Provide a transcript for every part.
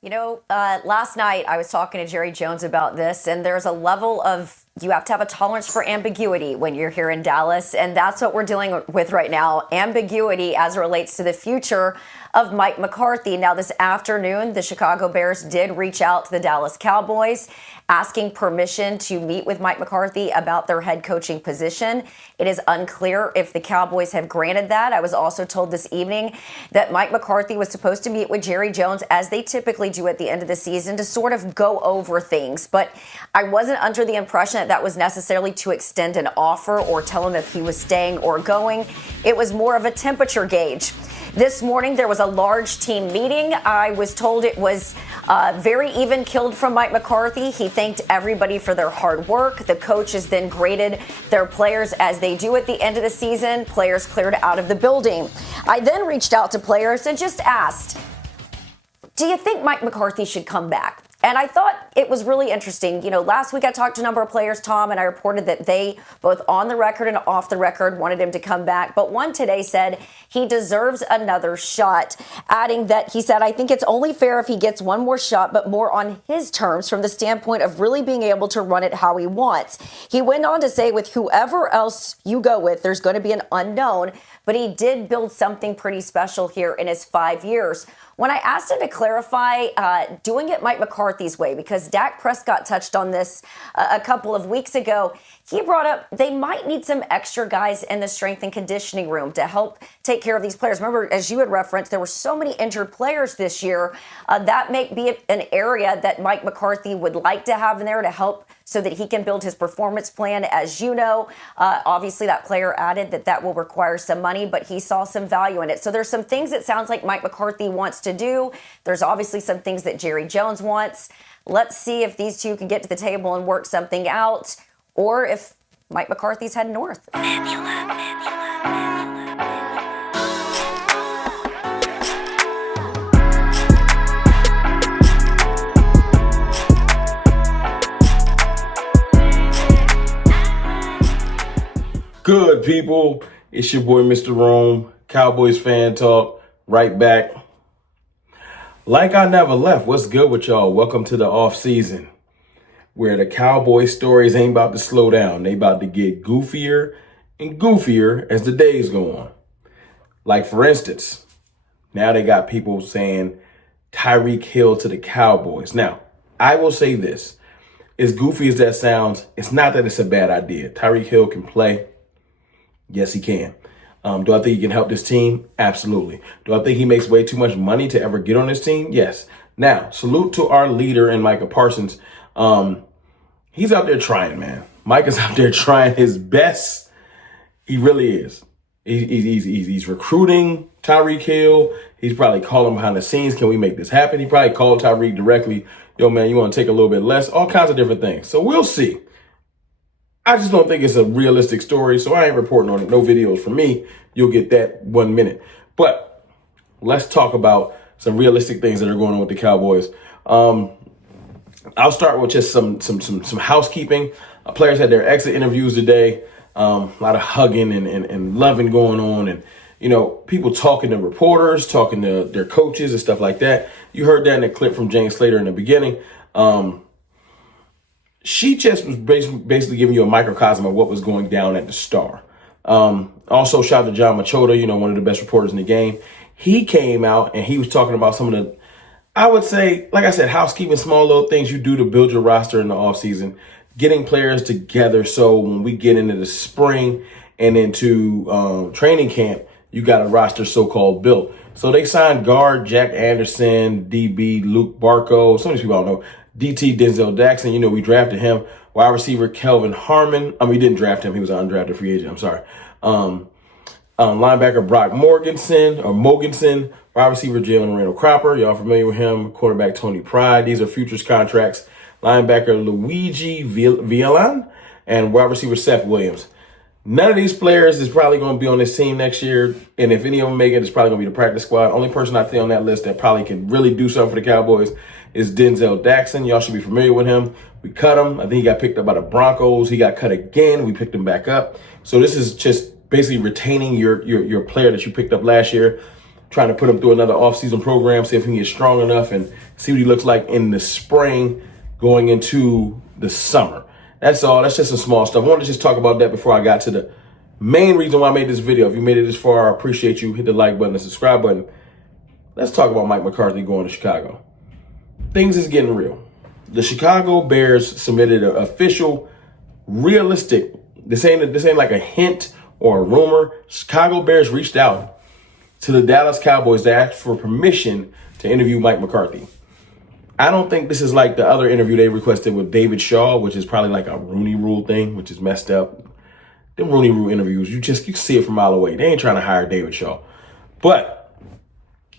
Last night I was talking to Jerry Jones about this, and there's a level of you have to have a tolerance for ambiguity when you're here in Dallas, and that's what we're dealing with right now. Ambiguity as it relates to the future of Mike McCarthy. Now, this afternoon, the Chicago Bears did reach out to the Dallas Cowboys asking permission to meet with Mike McCarthy about their head coaching position. It is unclear if the Cowboys have granted that. I was also told this evening that Mike McCarthy was supposed to meet with Jerry Jones, as they typically do at the end of the season, to sort of go over things. But I wasn't under the impression that was necessarily to extend an offer or tell him if he was staying or going. It was more of a temperature gauge. This morning, there was a large team meeting. I was told it was very even killed from Mike McCarthy. He thanked everybody for their hard work. The coaches then graded their players as they do at the end of the season. Players cleared out of the building. I then reached out to players and just asked, do you think Mike McCarthy should come back? And I thought it was really interesting. Last week I talked to a number of players, Tom, and I reported that they, both on the record and off the record, wanted him to come back. But one today said he deserves another shot, adding that he said, I think it's only fair if he gets one more shot, but more on his terms from the standpoint of really being able to run it how he wants. He went on to say, with whoever else you go with, there's going to be an unknown, but he did build something pretty special here in his 5 years. When I asked him to clarify doing it Mike McCarthy's way, because Dak Prescott touched on this a couple of weeks ago, he brought up they might need some extra guys in the strength and conditioning room to help take care of these players. Remember, as you had referenced, there were so many injured players this year. That may be an area that Mike McCarthy would like to have in there to help so that he can build his performance plan. As you know, obviously that player added that will require some money, but he saw some value in it. So there's some things it sounds like Mike McCarthy wants to do. There's obviously some things that Jerry Jones wants. Let's see if these two can get to the table and work something out, or if Mike McCarthy's heading north. Good people, it's your boy Mr. Rome, Cowboys fan talk, right back. Like I never left, what's good with y'all? Welcome to the offseason, where the Cowboys stories ain't about to slow down. They about to get goofier and goofier as the days go on. Like, for instance, now they got people saying Tyreek Hill to the Cowboys. Now, I will say this, as goofy as that sounds, it's not that it's a bad idea. Tyreek Hill can play. Yes, he can. Do I think he can help this team? Absolutely. Do I think he makes way too much money to ever get on this team? Yes. Now, salute to our leader in Micah Parsons. He's out there trying, man. Mike is out there trying his best. He really is. He's recruiting Tyreek Hill. He's probably calling behind the scenes. Can we make this happen? He probably called Tyreek directly. Yo, man, you want to take a little bit less? All kinds of different things. So we'll see. I just don't think it's a realistic story, so I ain't reporting on it. No videos from me. You'll get that 1 minute. But let's talk about some realistic things that are going on with the Cowboys. I'll start with just some housekeeping. Players had their exit interviews today. A lot of hugging and loving going on, and people talking to reporters, talking to their coaches and stuff like that. You heard that in the clip from Jane Slater in the beginning. She just was basically giving you a microcosm of what was going down at the Star. Also, shout out to John Machota, one of the best reporters in the game. He came out and he was talking about some of the, I would say, like I said, housekeeping, small little things you do to build your roster in the offseason, getting players together so when we get into the spring and into training camp, you got a roster so-called built. So they signed guard Jack Anderson, DB Luke Barco. Some of these people I don't know. DT Denzel Jackson, we drafted him. Wide receiver Kelvin Harmon. We didn't draft him. He was an undrafted free agent. I'm sorry. Linebacker Brock Mogensen. Wide receiver Jalen Randall Cropper. Y'all familiar with him. Quarterback Tony Pride. These are futures contracts. Linebacker Luigi Villan and wide receiver Seth Williams. None of these players is probably going to be on this team next year. And if any of them make it, it's probably going to be the practice squad. Only person I think on that list that probably can really do something for the Cowboys is Denzel Jackson. Y'all should be familiar with him. We cut him. I think he got picked up by the Broncos. He got cut again. We picked him back up. So this is just basically retaining your player that you picked up last year. trying to put him through another offseason program, see if he is strong enough and see what he looks like in the spring going into the summer. That's all. That's just some small stuff. I wanted to just talk about that before I got to the main reason why I made this video. If you made it this far, I appreciate you. Hit the like button, the subscribe button. Let's talk about Mike McCarthy going to Chicago. Things is getting real. The Chicago Bears submitted an official, realistic, this ain't like a hint or a rumor. Chicago Bears reached out to the Dallas Cowboys to ask for permission to interview Mike McCarthy. I don't think this is like the other interview they requested with David Shaw, which is probably like a Rooney Rule thing, which is messed up. Them Rooney Rule interviews, you see it from a mile away. They ain't trying to hire David Shaw. But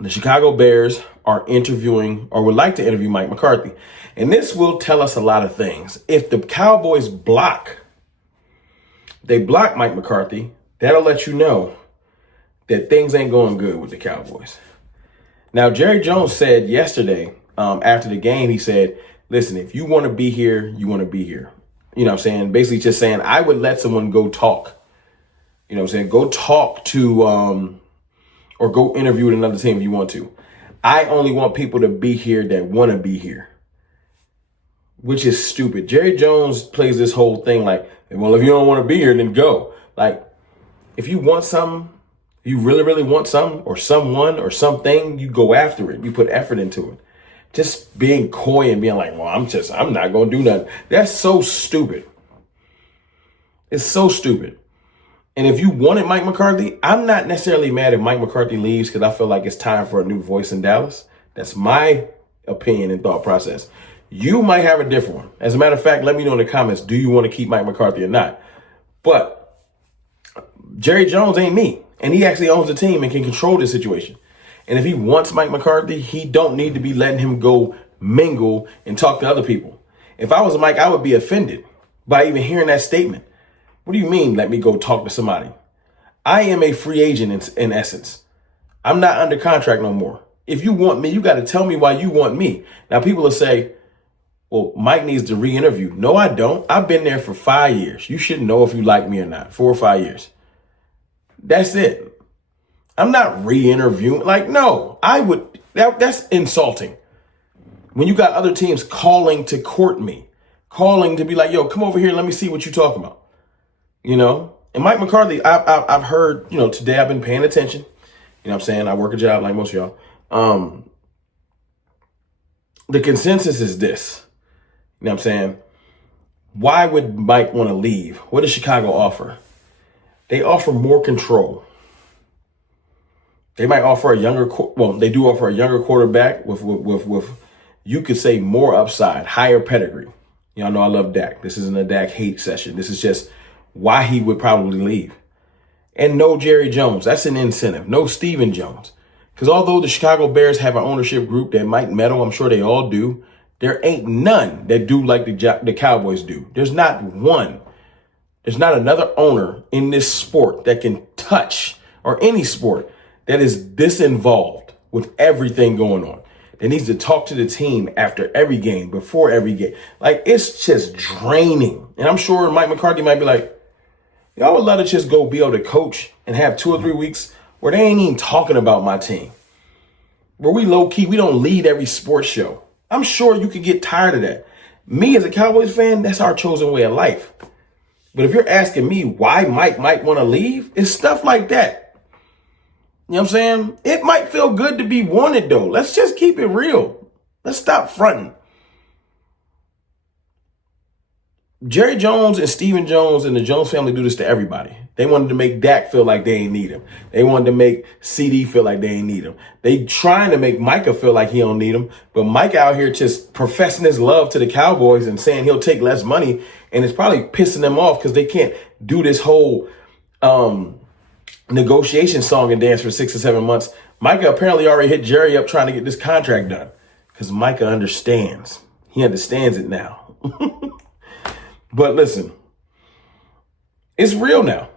the Chicago Bears are interviewing or would like to interview Mike McCarthy. And this will tell us a lot of things. If the Cowboys block Mike McCarthy, that'll let you know that things ain't going good with the Cowboys. Now, Jerry Jones said yesterday, after the game, he said, listen, if you want to be here, you want to be here. You know what I'm saying? Basically just saying, I would let someone go talk. You know what I'm saying? Go talk to, or go interview with another team if you want to. I only want people to be here that want to be here. Which is stupid. Jerry Jones plays this whole thing like, well, if you don't want to be here, then go. Like, if you want something, you really, really want something or someone or something, you go after it. You put effort into it. Just being coy and being like, well, I'm not going to do nothing. That's so stupid. It's so stupid. And if you wanted Mike McCarthy, I'm not necessarily mad if Mike McCarthy leaves because I feel like it's time for a new voice in Dallas. That's my opinion and thought process. You might have a different one. As a matter of fact, let me know in the comments, do you want to keep Mike McCarthy or not? But Jerry Jones ain't me. And he actually owns the team and can control this situation. And if he wants Mike McCarthy, he don't need to be letting him go mingle and talk to other people. If I was Mike, I would be offended by even hearing that statement. What do you mean, let me go talk to somebody? I am a free agent in essence. I'm not under contract no more. If you want me, you got to tell me why you want me. Now, people will say, well, Mike needs to re-interview. No, I don't. I've been there for 5 years. You should know if you like me or not. 4 or 5 years. That's it. I'm not re-interviewing. Like, no, that's insulting. When you got other teams calling to court me, calling to be like, yo, come over here. Let me see what you're talking about. You know, and Mike McCarthy, I've heard, you know, today I've been paying attention. You know what I'm saying? I work a job like most of y'all. The consensus is this. You know what I'm saying? Why would Mike want to leave? What does Chicago offer? They offer more control. They might offer they do offer a younger quarterback with you could say more upside, higher pedigree. Y'all know I love Dak. This isn't a Dak hate session. This is just why he would probably leave. And no Jerry Jones. That's an incentive. No Stephen Jones. Because although the Chicago Bears have an ownership group that might meddle, I'm sure they all do, there ain't none that do like the Cowboys do. There's not one. There's not another owner in this sport that can touch, or any sport, that is this involved with everything going on. That needs to talk to the team after every game, before every game. Like, it's just draining. And I'm sure Mike McCarthy might be like, y'all would love to just go be able to coach and have 2 or 3 weeks where they ain't even talking about my team. Where we low key, we don't lead every sports show. I'm sure you could get tired of that. Me as a Cowboys fan, that's our chosen way of life. But if you're asking me why Mike might want to leave, it's stuff like that. You know what I'm saying? It might feel good to be wanted, though. Let's just keep it real. Let's stop fronting. Jerry Jones and Stephen Jones and the Jones family do this to everybody. They wanted to make Dak feel like they ain't need him. They wanted to make CD feel like they ain't need him. They trying to make Micah feel like he don't need him. But Mike out here just professing his love to the Cowboys and saying he'll take less money. And it's probably pissing them off because they can't do this whole negotiation song and dance for 6 or 7 months. Micah apparently already hit Jerry up trying to get this contract done because Micah understands. He understands it now. But listen, it's real now.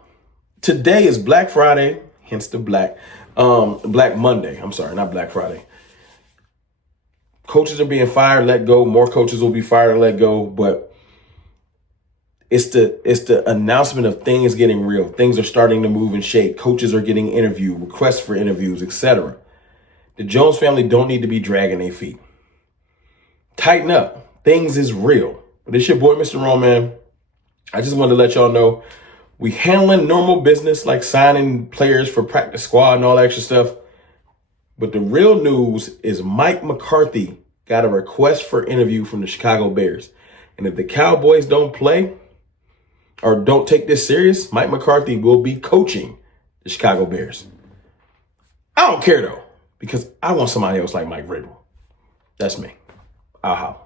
Today is Black Friday, hence the Black Monday. I'm sorry, not Black Friday. Coaches are being fired, let go. More coaches will be fired or let go. But It's the announcement of things getting real. Things are starting to move and shake. Coaches are getting interviewed, requests for interviews, etc. The Jones family don't need to be dragging their feet. Tighten up. Things is real. But it's your boy, Mr. Roman. I just wanted to let y'all know we handling normal business like signing players for practice squad and all that extra stuff. But the real news is Mike McCarthy got a request for interview from the Chicago Bears. And if the Cowboys don't play or don't take this serious, Mike McCarthy will be coaching the Chicago Bears. I don't care though, because I want somebody else like Mike Vrabel. That's me. I'll holler.